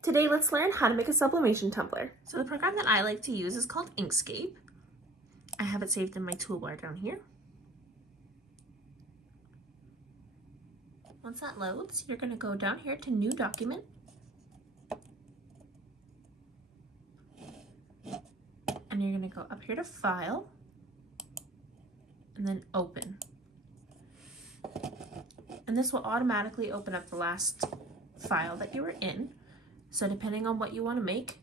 Today let's learn how to make a sublimation tumbler. So the program that I like to use is called Inkscape. I have it saved in my toolbar down here. Once that loads, you're going to go down here to New Document. And you're going to go up here to File, and then Open. And this will automatically open up the last file that you were in. So depending on what you want to make,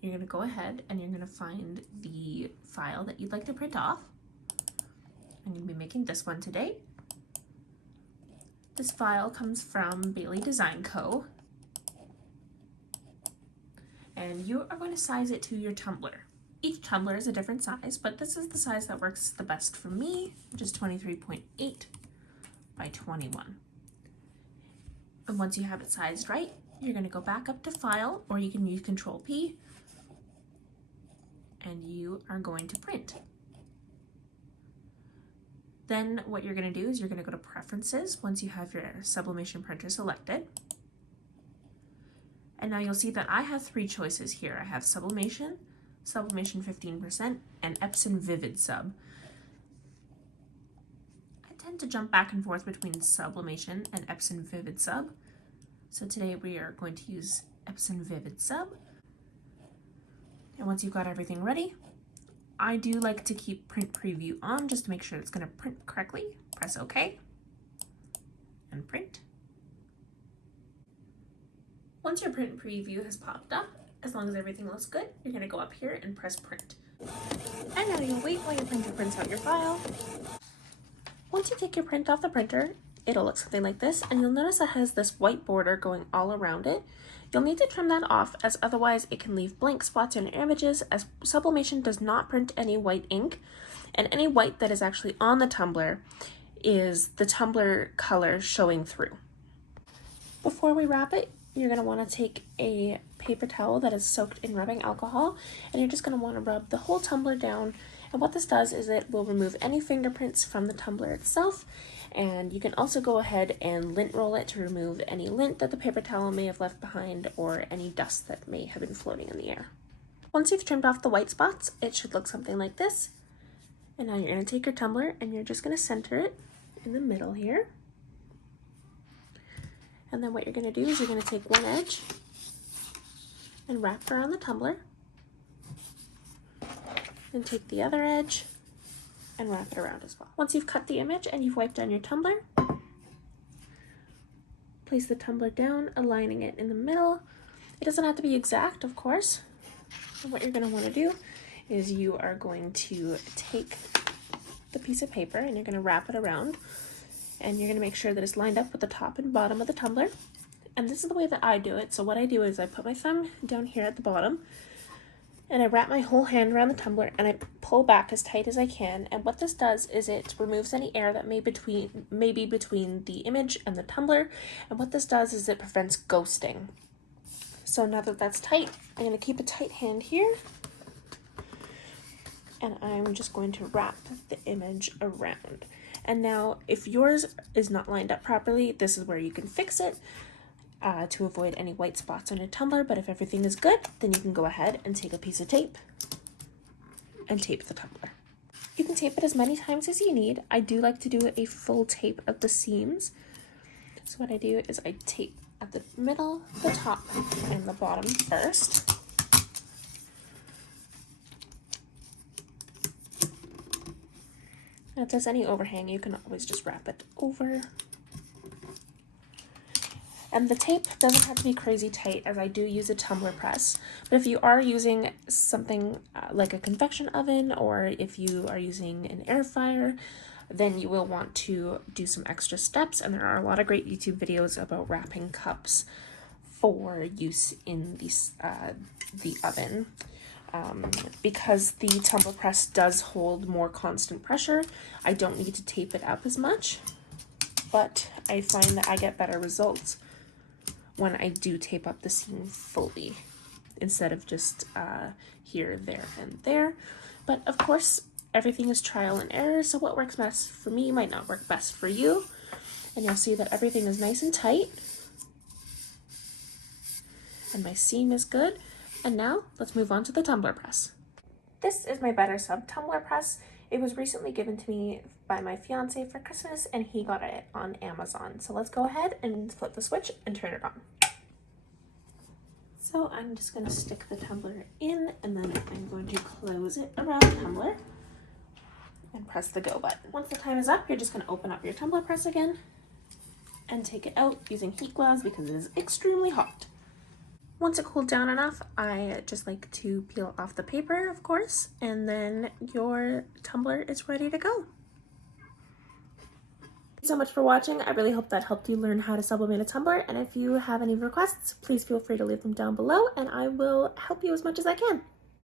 you're going to go ahead and you're going to find the file that you'd like to print off. I'm going to be making this one today. This file comes from Bailey Design Co. And you are going to size it to your tumbler. Each tumbler is a different size, but this is the size that works the best for me, which is 23.8 by 21. And once you have it sized right, you're going to go back up to File, or you can use Control P, and you are going to print. Then what you're going to do is you're going to go to Preferences once you have your sublimation printer selected. And now you'll see that I have three choices here. I have Sublimation, Sublimation 15%, and Epson Vivid Sub. I tend to jump back and forth between Sublimation and Epson Vivid Sub. So today we are going to use Epson Vivid Sub. And once you've got everything ready, I do like to keep Print Preview on just to make sure it's going to print correctly. Press OK and print. Once your Print Preview has popped up, as long as everything looks good, you're going to go up here and press Print. And now you'll wait while your printer prints out your file. Once you take your print off the printer, it'll look something like this, and you'll notice it has this white border going all around it. You'll need to trim that off, as otherwise it can leave blank spots in your images, as Sublimation does not print any white ink, and any white that is actually on the tumbler is the tumbler color showing through. Before we wrap it, you're going to want to take a paper towel that is soaked in rubbing alcohol, and you're just going to want to rub the whole tumbler down. And what this does is it will remove any fingerprints from the tumbler itself, and you can also go ahead and lint roll it to remove any lint that the paper towel may have left behind or any dust that may have been floating in the air. Once you've trimmed off the white spots, it should look something like this. And now you're going to take your tumbler and you're just going to center it in the middle here. And then what you're going to do is you're going to take one edge and wrap it around the tumbler. And take the other edge and wrap it around as well. Once you've cut the image and you've wiped down your tumbler, place the tumbler down, aligning it in the middle. It doesn't have to be exact, of course. And what you're going to want to do is you are going to take the piece of paper and you're going to wrap it around, and you're going to make sure that it's lined up with the top and bottom of the tumbler. And this is the way that I do it. So what I do is I put my thumb down here at the bottom, and I wrap my whole hand around the tumbler and I pull back as tight as I can. And what this does is it removes any air that may be between the image and the tumbler. And what this does is it prevents ghosting. So now that that's tight, I'm going to keep a tight hand here. And I'm just going to wrap the image around. And now if yours is not lined up properly, this is where you can fix it. To avoid any white spots on your tumbler, but if everything is good, then you can go ahead and take a piece of tape and tape the tumbler. You can tape it as many times as you need. I do like to do a full tape of the seams. So what I do is I tape at the middle, the top, and the bottom first. And if there's any overhang, you can always just wrap it over. And the tape doesn't have to be crazy tight, as I do use a tumbler press. But if you are using something like a convection oven, or if you are using an air fryer, then you will want to do some extra steps. And there are a lot of great YouTube videos about wrapping cups for use in the oven. Because the tumbler press does hold more constant pressure, I don't need to tape it up as much, but I find that I get better results when I do tape up the seam fully instead of just here, there, and there. But of course, everything is trial and error, so what works best for me might not work best for you. And you'll see that everything is nice and tight. and my seam is good. And now let's move on to the tumbler press. This is my Better Sub tumbler press. It was recently given to me by my fiance for Christmas and he got it on Amazon. So let's go ahead and flip the switch and turn it on. So I'm just going to stick the tumbler in and then I'm going to close it around the tumbler and press the go button. Once the time is up, you're just going to open up your tumbler press again and take it out using heat gloves because it is extremely hot. Once it cooled down enough, I just like to peel off the paper, of course, and then your tumbler is ready to go. Thank you so much for watching. I really hope that helped you learn how to sublimate a tumbler, and if you have any requests, please feel free to leave them down below and I will help you as much as I can.